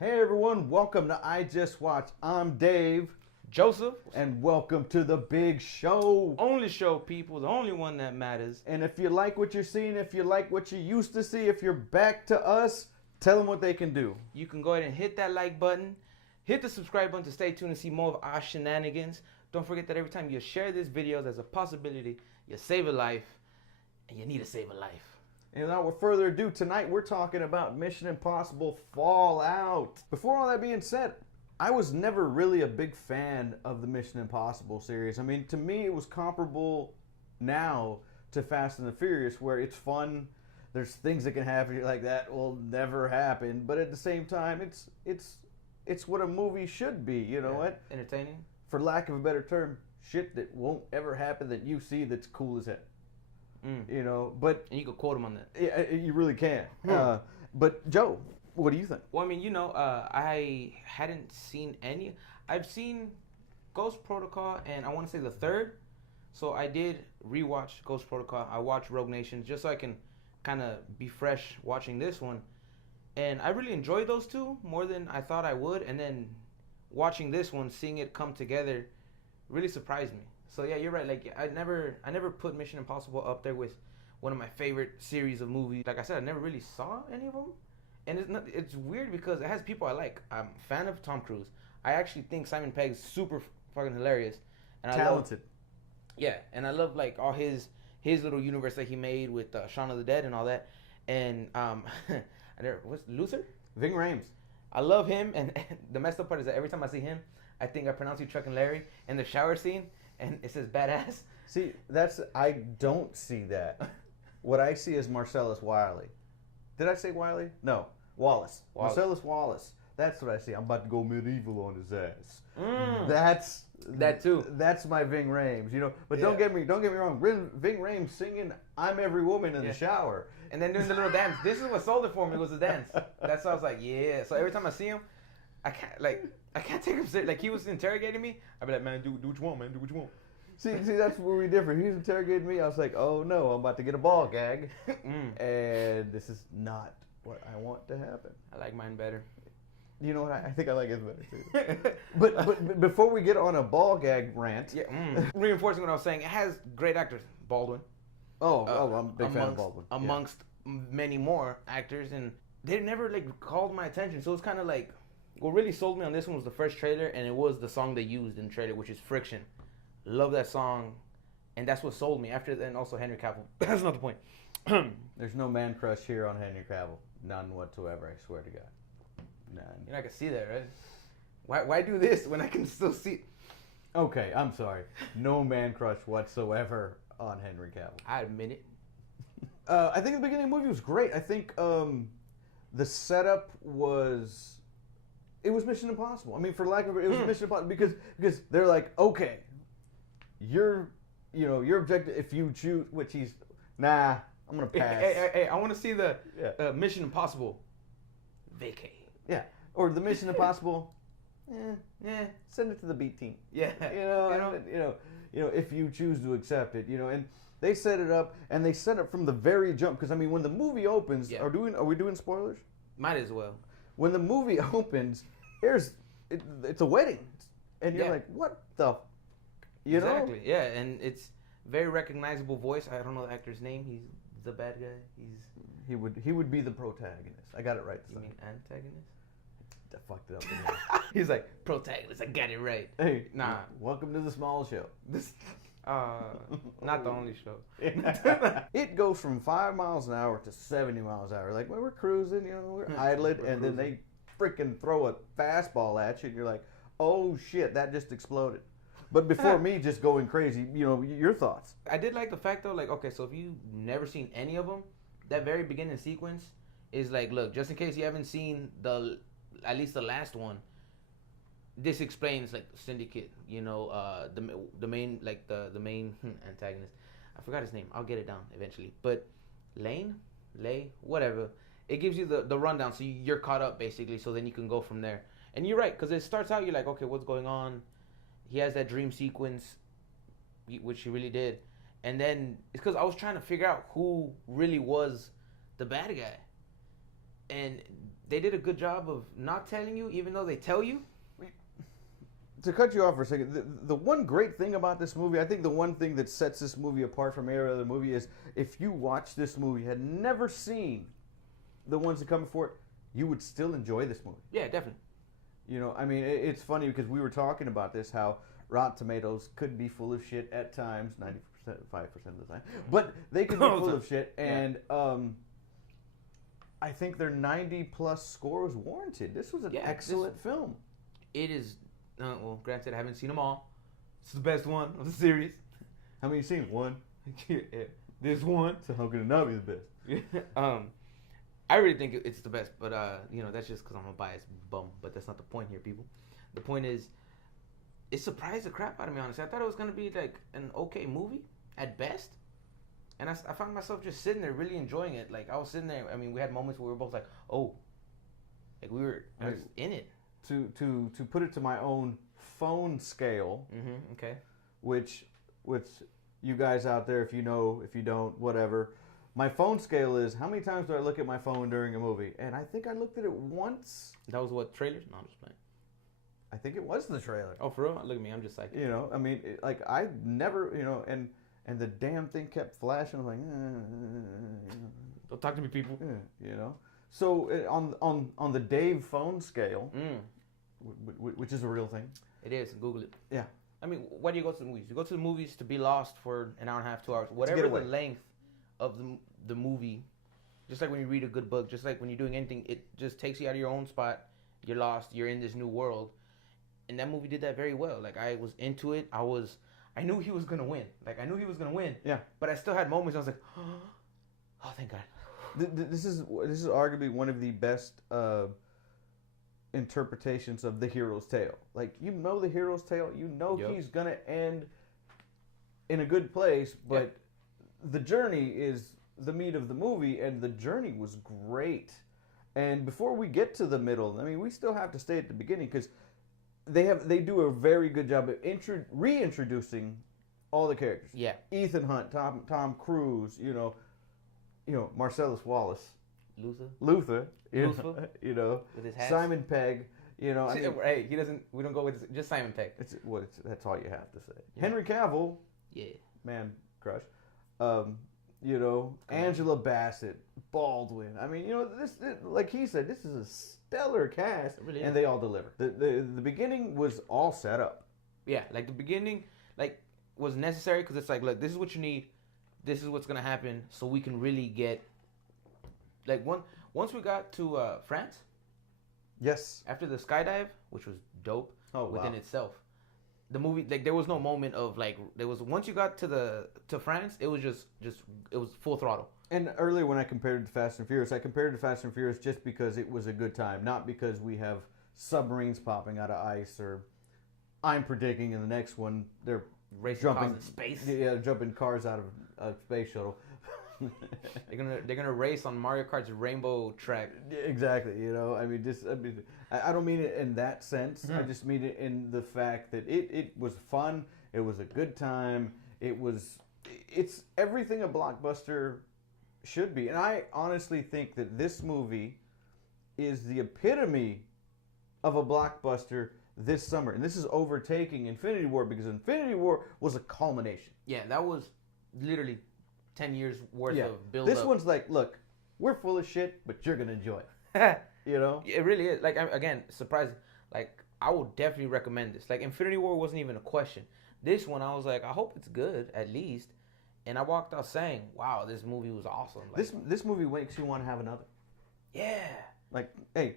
Hey everyone, welcome to I Just Watch. I'm Dave, Joseph, and welcome to the big show. only show people, the only one that matters. And if you like what you're seeing, if you like what you used to see, if you're back to us, tell them what they can do. You can go ahead and hit that like button, hit the subscribe button to stay tuned and see more of our shenanigans. Don't forget that every time you share this video, there's a possibility you save a life, and you need to save a life. And without further ado, tonight we're talking about Mission Impossible Fallout. Before all that being said, I was never really a big fan of the Mission Impossible series. I mean, to me, it was comparable now to Fast and the Furious, where it's fun. There's things that can happen like that will never happen, but at the same time, it's what a movie should be. You know what? Entertaining. For lack of a better term, shit that won't ever happen that you see that's cool as hell. You know, but And you can quote him on that. yeah, you really can. But Joe, what do you think? Well, I mean, I hadn't seen any. I've seen Ghost Protocol, and I want to say the third. So I did rewatch Ghost Protocol. I watched Rogue Nation just so I can kind of be fresh watching this one. And I really enjoyed those two more than I thought I would. And then watching this one, seeing it come together, really surprised me. So yeah, you're right. Like I never put Mission Impossible up there with one of my favorite series of movies. Like I said, I never really saw any of them, and it's weird because it has people I like. I'm a fan of Tom Cruise. I actually think Simon Pegg's super fucking hilarious, and Talented. And I love like all his little universe that he made with Shaun of the Dead and all that. And what's Luther? Ving Rhames. I love him, and the messed up part is that every time I see him, I think I pronounce you Chuck and Larry in the shower scene. And it says badass. See, I don't see that. What I see is Marcellus Wiley. Did I say Wiley? No, Wallace. Marcellus Wallace. That's what I see. I'm about to go medieval on his ass. That's that too. That's my Ving Rhames, you know. But Yeah. don't get me wrong. Ving Rhames singing "I'm Every Woman" in the shower, And then doing the little dance. This is what sold it for me, was the dance. That's why I was like, yeah. So every time I see him, I can't take him serious. Like he was interrogating me. I'd be like, man, do what you want, man. Do what you want. See, that's where we differ. He was interrogating me. I was like, oh no, I'm about to get a ball gag, and this is not what I want to happen. I like mine better. You know what? I think I like his better too. but before we get on a ball gag rant, Reinforcing what I was saying, it has great actors. Baldwin. I'm a big fan of Baldwin. Amongst many more actors, and they never like called my attention. So it's kind of like what really sold me on this one was the first trailer, and it was the song they used in the trailer, which is "Friction." Love that song, and that's what sold me. After then, also Henry Cavill. That's not the point. There's no man crush here on Henry Cavill. None whatsoever. I swear to God. None. You know, I can see that, right? Why do this when I can still see? Okay, I'm sorry. No man crush whatsoever on Henry Cavill. I admit it. I think the beginning of the movie was great. I think the setup was. It was Mission Impossible. I mean, for lack of it was Mission Impossible because they're like, okay, your objective. If you choose, which he's I'm gonna pass. Hey, I want to see the Mission Impossible vacay. Yeah, or the Mission Impossible. Send it to the B team. Yeah, you know, if you choose to accept it, and they set it up, and they set it from the very jump. Because I mean, when the movie opens, are we doing spoilers? Might as well. When the movie opens, it's a wedding, and you're like, what the, Exactly. Yeah, and it's very recognizable voice. I don't know the actor's name. He's the bad guy. He would be the protagonist. I got it right. You mean antagonist? I fucked it up. He's like protagonist. I got it right. Hey, nah. Welcome to the small show. This, not the only show. It goes from 5 miles an hour to 70 miles an hour. Like when we're cruising, we're idling, and then they freaking throw a fastball at you, and you're like, oh shit, that just exploded. But before me just going crazy, your thoughts? I did like the fact though, like, okay, so if you've never seen any of them, that very beginning sequence is like, look, just in case you haven't seen at least the last one, this explains like the syndicate, the main antagonist. I forgot his name. I'll get it down eventually. But Lay, whatever. It gives you the rundown, so you're caught up basically. So then you can go from there. And you're right, because it starts out, you're like, okay, what's going on? He has that dream sequence, which he really did. And then it's because I was trying to figure out who really was the bad guy. And they did a good job of not telling you, even though they tell you. To cut you off for a second, the one great thing about this movie, I think the one thing that sets this movie apart from every other movie is if you watch this movie, had never seen the ones that come before it, you would still enjoy this movie. Yeah, definitely. You know, I mean, it's funny because we were talking about this, how Rotten Tomatoes could be full of shit at times, 5% of the time, but they could be full of shit, and I think their 90+ score was warranted. This was an excellent film. It is. Well, granted, I haven't seen them all. It's the best one of the series. How many you seen? One. This one. So how could it not be the best? I really think it's the best, but that's just because I'm a biased bum. But that's not the point here, people. The point is, it surprised the crap out of me. Honestly, I thought it was gonna be like an okay movie at best, and I found myself just sitting there, really enjoying it. Like I was sitting there. I mean, we had moments where we were both like, "Oh," like I was in it. To put it to my own phone scale, okay. Which you guys out there, if you know, if you don't, whatever. My phone scale is how many times do I look at my phone during a movie? And I think I looked at it once. That was what, trailers? No, I'm just playing. I think it was the trailer. Oh, for real? Look at me, I'm just like, you know, I mean, like I never, you know, and the damn thing kept flashing. I'm like, don't talk to me, people. You know. So on the Dave phone scale. Which is a real thing. It is. Google it. Yeah. I mean, why do you go to the movies? You go to the movies to be lost for an hour and a half, 2 hours, whatever the length of the movie. Just like when you read a good book, just like when you're doing anything, it just takes you out of your own spot. You're lost. You're in this new world, and that movie did that very well. Like I was into it. I knew he was gonna win. Like I knew he was gonna win. Yeah. But I still had moments. I was like, oh, thank God. This is arguably one of the best. Interpretations of the hero's tale. Like, you know the hero's tale, you know he's gonna end in a good place, but the journey is the meat of the movie, and the journey was great. And before we get to the middle, I mean, we still have to stay at the beginning because they do a very good job of reintroducing all the characters. Yeah. Ethan Hunt, Tom Cruise, you know Marcellus Wallace. Luther, you know, with his hats. Simon Pegg, you know. Hey, he doesn't. We don't go with just Simon Pegg. That's all you have to say. Yeah. Henry Cavill, man crush. You know, Angela Bassett, Baldwin. I mean, you know, this like he said, this is a stellar cast, really, and they all deliver. The beginning was all set up. Yeah, like the beginning, like was necessary because it's like, look, this is what you need. This is what's gonna happen, so we can really get. Like once we got to France, yes, after the skydive, which was dope within itself, the movie, like there was no moment of like, there was, once you got to France, it was just it was full throttle. And earlier when I compared it to Fast and Furious, I compared it to Fast and Furious just because it was a good time, not because we have submarines popping out of ice, or I'm predicting in the next one they're racing jumping cars in space. Yeah, jumping cars out of a space shuttle. They're gonna race on Mario Kart's rainbow track. Exactly, you know. I mean, I don't mean it in that sense. I just mean it in the fact that it was fun. It was a good time. It's everything a blockbuster should be. And I honestly think that this movie is the epitome of a blockbuster this summer. And this is overtaking Infinity War, because Infinity War was a culmination. Yeah, that was literally 10 years worth of build This one's like, look, we're full of shit, but you're going to enjoy it. You know? It really is. Like, again, surprising. Like, I would definitely recommend this. Like, Infinity War wasn't even a question. This one, I was like, I hope it's good, at least. And I walked out saying, wow, this movie was awesome. Like, this movie makes you want to have another. Yeah. Like, hey,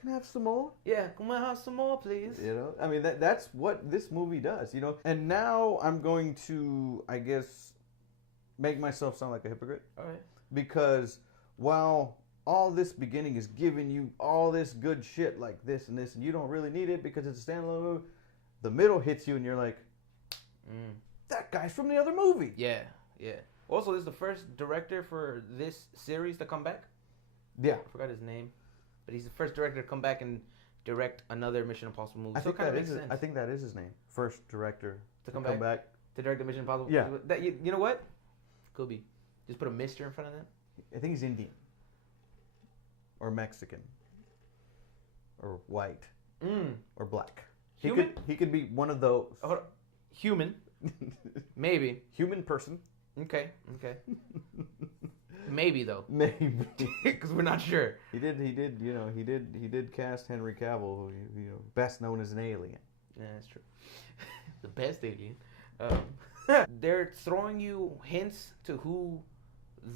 can I have some more? Yeah, can I have some more, please? You know? I mean, that's what this movie does, you know? And now I'm going to, I guess, make myself sound like a hypocrite. All right. Because while all this beginning is giving you all this good shit like this and this, and you don't really need it because it's a standalone movie, the middle hits you and you're like, that guy's from the other movie. Yeah, yeah. Also, this is the first director for this series to come back. Yeah. I forgot his name. But he's the first director to come back and direct another Mission Impossible movie. I think that is his name. First director to come back. To direct the Mission Impossible. Yeah. You know what? Could be. Just put a Mr. in front of that. I think he's Indian. Or Mexican. or white or black. Human? He could be one of those. Hold on. Human. Maybe. Human person. Okay. Maybe though. Maybe. Because we're not sure. He did cast Henry Cavill, best known as an alien. Yeah, that's true. The best alien. They're throwing you hints to who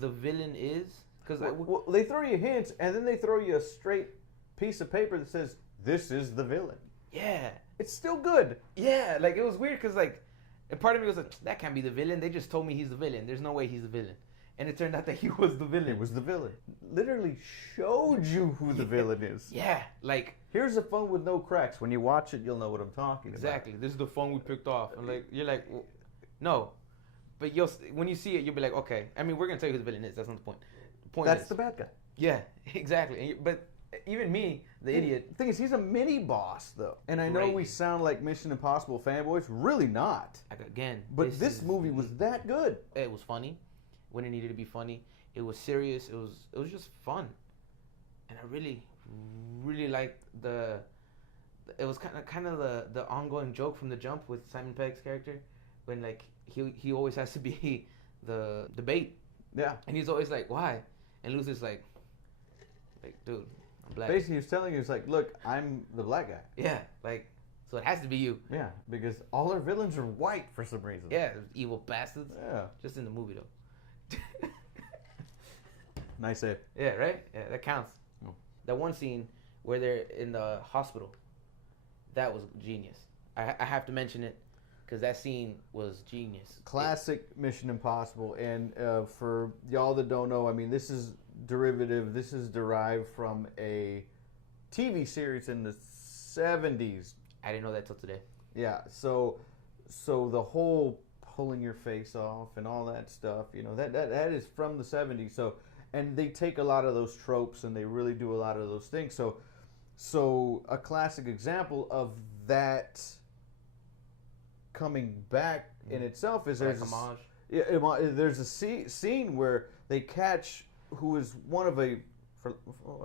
the villain is. Because Well, they throw you hints, and then they throw you a straight piece of paper that says, "This is the villain." yeah. It's still good. Yeah, like it was weird because like, a part of me was like, that can't be the villain. They just told me he's the villain. There's no way he's the villain, and it turned out that he was the villain. It was the villain. Literally showed you who the villain is. Yeah, like Here's a phone with no cracks. When you watch it, you'll know what I'm talking exactly. This is the phone we picked off, and like you're like, no, but when you see it, you'll be like, okay. I mean, we're gonna tell you who the villain is. That's not the point. The point about. That's is, the bad guy. yeah, exactly. But even me, the idiot. The thing is, he's a mini boss, though. And I know Great. we sound like Mission Impossible fanboys. Really not. Like again, But this movie was that good. It was funny when it needed to be funny. It was serious. It was just fun, and I really liked the. It was kind of the ongoing joke from the jump with Simon Pegg's character, when like he always has to be the bait, Yeah. and he's always like, why? And Luther's like, dude, I'm black. Basically, he was telling you, it's like, look, I'm the black guy. Yeah, like, so it has to be you. Yeah, because all our villains are white for some reason. Yeah, those evil bastards. Yeah. Just in the movie though. Nice save. Yeah, right? Yeah, that counts. Oh. That one scene where they're in the hospital, that was genius. I have to mention it because that scene was genius. Classic Mission Impossible. And for y'all that don't know, I mean, this is derived from a TV series in the 70s. I didn't know that till today. Yeah, so the whole pulling your face off and all that stuff, that is from the 70s. So, and they take a lot of those tropes and they really do a lot of those things. So a classic example of that coming back in itself is Like homage. there's a scene where they catch who is one of a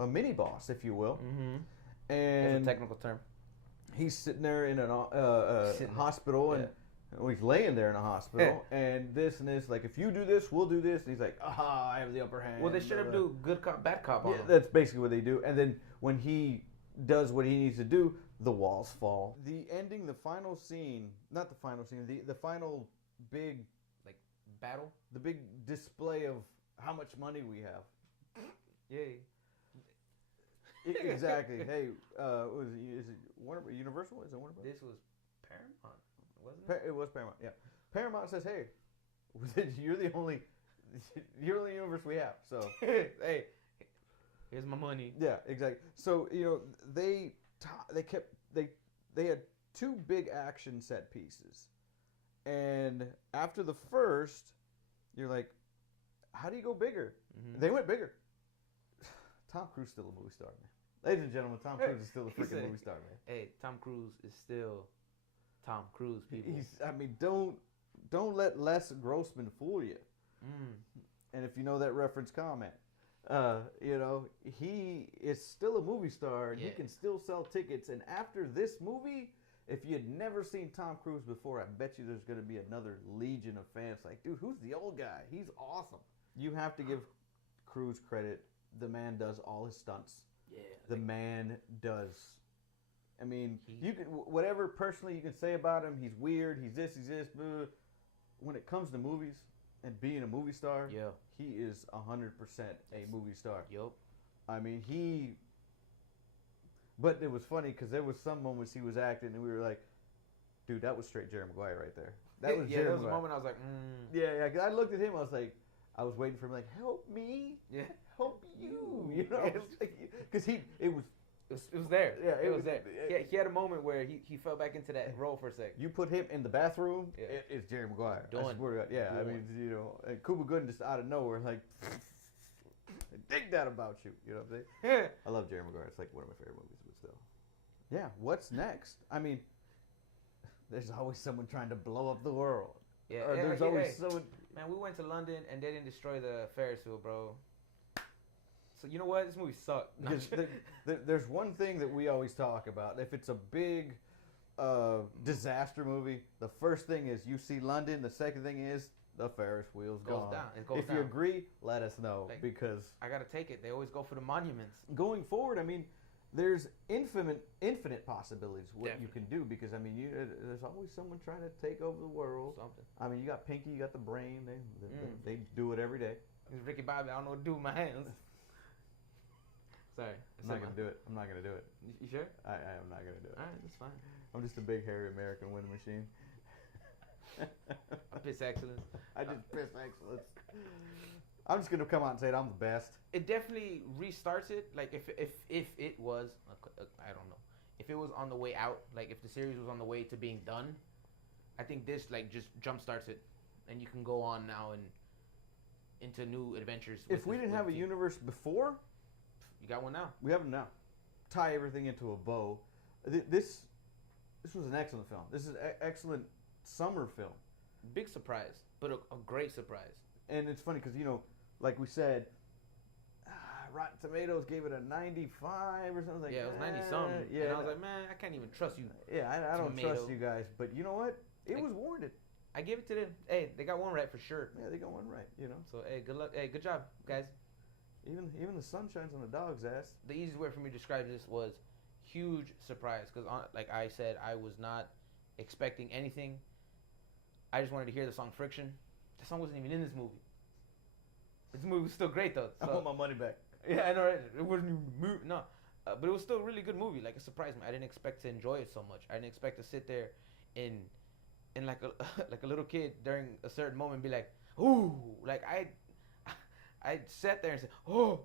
mini boss, if you will, and It's a technical term. he's sitting there in a hospital, and well, he's laying there in a hospital, and this, like, if you do this, we'll do this, and he's like, aha, I have the upper hand. Well, they should have do good cop, bad cop on Yeah, him. that's basically what they do, and then when he does what he needs to do, the walls fall. The ending, the final scene, not the final scene, the final big, Like, battle? the big display of how much money we have. Yay. Exactly. Hey, is it Universal? Is it Warner Bros.? This was Paramount, wasn't it? It was Paramount. Yeah. Paramount says, "Hey, you're the only universe we have." So Hey, here's my money. yeah, exactly. So they had two big action set pieces, and after the first, you're like, how do you go bigger? Mm-hmm. They went bigger. Tom Cruise still a movie star, man. Ladies and gentlemen, Tom Cruise is still a freaking movie star, man. Hey, Tom Cruise is still Tom Cruise, people. Don't let Les Grossman fool you. And if you know that reference, comment. He is still a movie star, and he can still sell tickets. And after this movie, if you had never seen Tom Cruise before, I bet you there's going to be another legion of fans. Like, dude, who's the old guy? He's awesome. You have to give Cruise credit. The man does all his stunts. Yeah. The man does. I mean, you can whatever personally you can say about him. He's weird. He's this. Blah. When it comes to movies and being a movie star, he is 100% a movie star. Yup. I mean, But it was funny because there was some moments he was acting, and we were like, "Dude, that was straight Jerry Maguire right there." That was Jerry there was Maguire. a moment I was like, Yeah. Cause I looked at him. I was waiting for him, like, help me. Yeah. Help you. Because it was there. Yeah, it was there. He had a moment where he fell back into that role for a sec. You put him in the bathroom, it's Jerry Maguire. I swear to God. Yeah, I mean, and Cuba Gooding just out of nowhere, like, I dig that about you. You know what I'm saying? I love Jerry Maguire. It's like one of my favorite movies, but still. Yeah, what's next? I mean, there's always someone trying to blow up the world. Yeah, or there's always someone. Man, we went to London and they didn't destroy the Ferris wheel, bro. So you know what? This movie sucked. No, Because there's one thing that we always talk about. If it's a big disaster movie, the first thing is you see London. The second thing is the Ferris wheel's Goes gone. down. It goes If down. you agree, let us know. Like, because I gotta take it. They always go for the monuments. going forward, I mean, there's infinite possibilities what you Definitely. can do. Because I mean, there's always someone trying to take over the world. Something. I mean, you got Pinky, you got the Brain. They do it every day. It's Ricky Bobby. I don't know what to do with my hands. Sorry. I'm not gonna do it. I'm not gonna do it. You sure? I am not gonna do it. All right, that's fine. I'm just a big hairy American winning machine. I piss excellence. I just piss excellence. I'm just gonna come out and say it. I'm the best. It definitely restarts it. Like if it was, I don't know, if it was on the way out, like if the series was on the way to being done, I think this like just jump starts it, and you can go on now and into new adventures. If we didn't have a universe before, you got one now. we have it now. Tie everything into a bow. This was an excellent film. This is an excellent summer film. Big surprise, but a great surprise. And it's funny because, you know, like we said, Rotten Tomatoes gave it a 95 or something. Like, Yeah, it was 90 something. Yeah, And I was like, man, I can't even trust you. yeah, I don't Tomato. trust you guys. But you know what? It was warranted. I give it to them. Hey, they got one right for sure. Yeah, they got one right, you know. So hey, good luck. Hey, good job, guys. Even the sun shines on the dog's ass. The easiest way for me to describe this was huge surprise because, like I said, I was not expecting anything. I just wanted to hear the song "Friction." The song wasn't even in this movie. This movie was still great though. I So, want my money back. yeah, I know, right? It wasn't even a movie, no, but it was still a really good movie. Like it surprised me. I didn't expect to enjoy it so much. I didn't expect to sit there in like a like a little kid during a certain moment and be like, ooh, like I sat there and said, oh,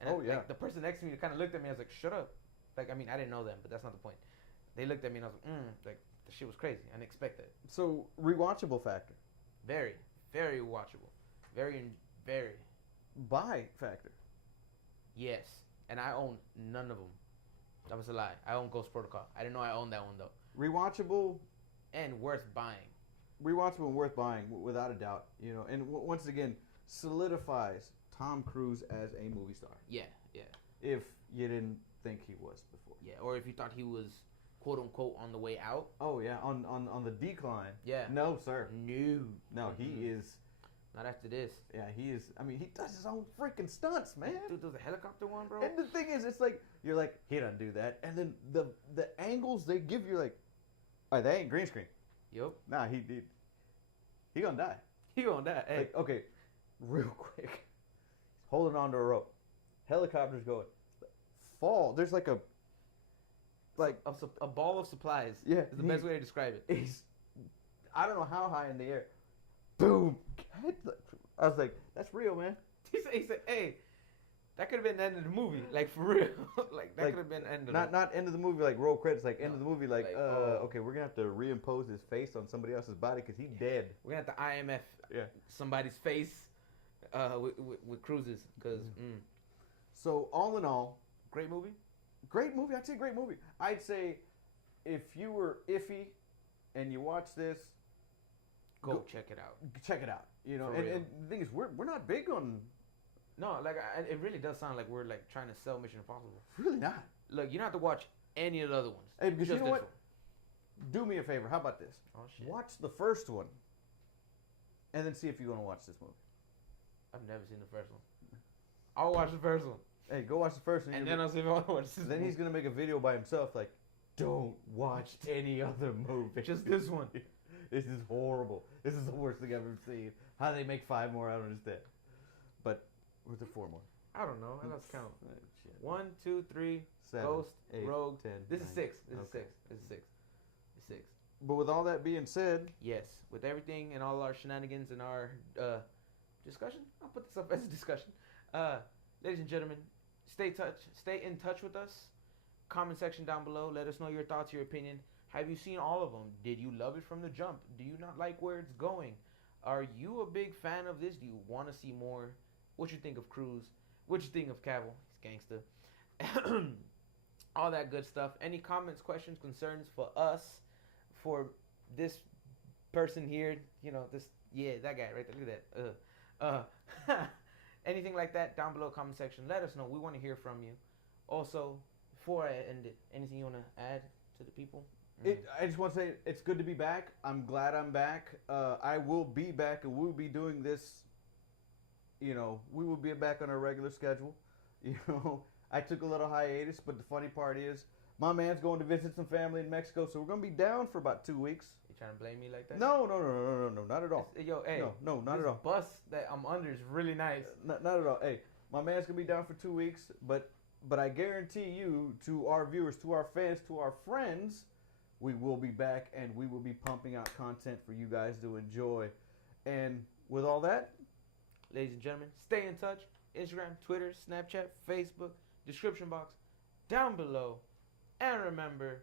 and Oh, yeah. like the person next to me kind of looked at me. I was like, shut up. Like I mean, I didn't know them, but that's not the point. They looked at me and I was like the shit was crazy. I didn't expect that. So, rewatchable factor. Very, very watchable. Very. Buy factor. Yes, and I own none of them. That was a lie. I own Ghost Protocol. I didn't know I owned that one though. Rewatchable And worth buying. Rewatchable and worth buying, without a doubt. You know, and once again, solidifies Tom Cruise as a movie star. Yeah. If you didn't think he was before. Yeah, or if you thought he was quote unquote on the way out. Oh yeah, on the decline. Yeah. No, sir. No, He is. not after this. Yeah, he is. I mean, he does his own freaking stunts, man. Dude, there's a helicopter one, bro. And the thing is, it's like you're like, he doesn't do that, and then the angles they give you, like, all right, that ain't green screen. Yep. Nah, he gonna die. He gonna die. Hey. Like, okay, real quick. He's holding onto a rope. Helicopter's going. Fall. There's like a. Like. A ball of supplies. Yeah. Is the best way to describe it. He's. I don't know how high in the air. Boom. I was like, that's real, man. He said, hey, that could have been the end of the movie. Like, for real. Like, that could have been the end of Not end of the movie, like roll credits, like end No. of the movie, like, Like, okay, we're going to have to reimpose his face on somebody else's body because he's dead. We're going to have to IMF Yeah. somebody's face with cruises. Because, So, all in all, great movie. great movie. I'd say great movie. I'd say if you were iffy and you watch this, Go check it out. check it out. You know, For and, real. and the thing is, we're not big on, No, like, it really does sound like we're, like, trying to sell Mission Impossible. really not. Look, you don't have to watch any of the other ones. Hey, because you Just know this what? Do me a favor. How about this? one. Oh, shit. Watch the first one and then see if you want to watch this movie. I've never seen the first one. I'll watch the first one. Hey, go watch the first one. And then I'll see if I want to watch this Then he's one. going to make a video by himself like, don't watch any other movie. Just this one. This is horrible. This is the worst thing I've ever seen. How do they make 5 more? I don't understand. But, was there 4 more? I don't know. I lost count. Oh, shit. 1, 2, 3. 7, Ghost, 8, Rogue. 10, This is 9. 6. This is Okay. 6. This is 6. It's 6. But with all that being said, Yes, with everything and all our shenanigans and our discussion, I'll put this up as a discussion. Ladies and gentlemen, stay in touch with us. Comment section down below. Let us know your thoughts, your opinion. Have you seen all of them? Did you love it from the jump? Do you not like where it's going? Are you a big fan of this? Do you want to see more? What you think of Cruz? What you think of Cavill? He's gangster. All that good stuff. Any comments, questions, concerns for us, for this person here? You know, this, yeah, that guy right there. Look at that. anything like that, down below comment section. Let us know. We want to hear from you. Also, before I end it, anything you want to add to the people? I just want to say it's good to be back. I'm glad I'm back. I will be back, and we'll be doing this. You know, we will be back on our regular schedule. You know, I took a little hiatus, but the funny part is, my man's going to visit some family in Mexico, so we're gonna be down for about 2 weeks. You trying to blame me like that? No, not at all. Yo, hey, no, not at all. Bus that I'm under is really nice. Not at all. Hey, my man's gonna be down for 2 weeks, but I guarantee you, to our viewers, to our fans, to our friends, we will be back, and we will be pumping out content for you guys to enjoy. And with all that, ladies and gentlemen, stay in touch. Instagram, Twitter, Snapchat, Facebook, description box down below. And remember,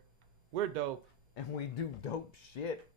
we're dope. and we do dope shit.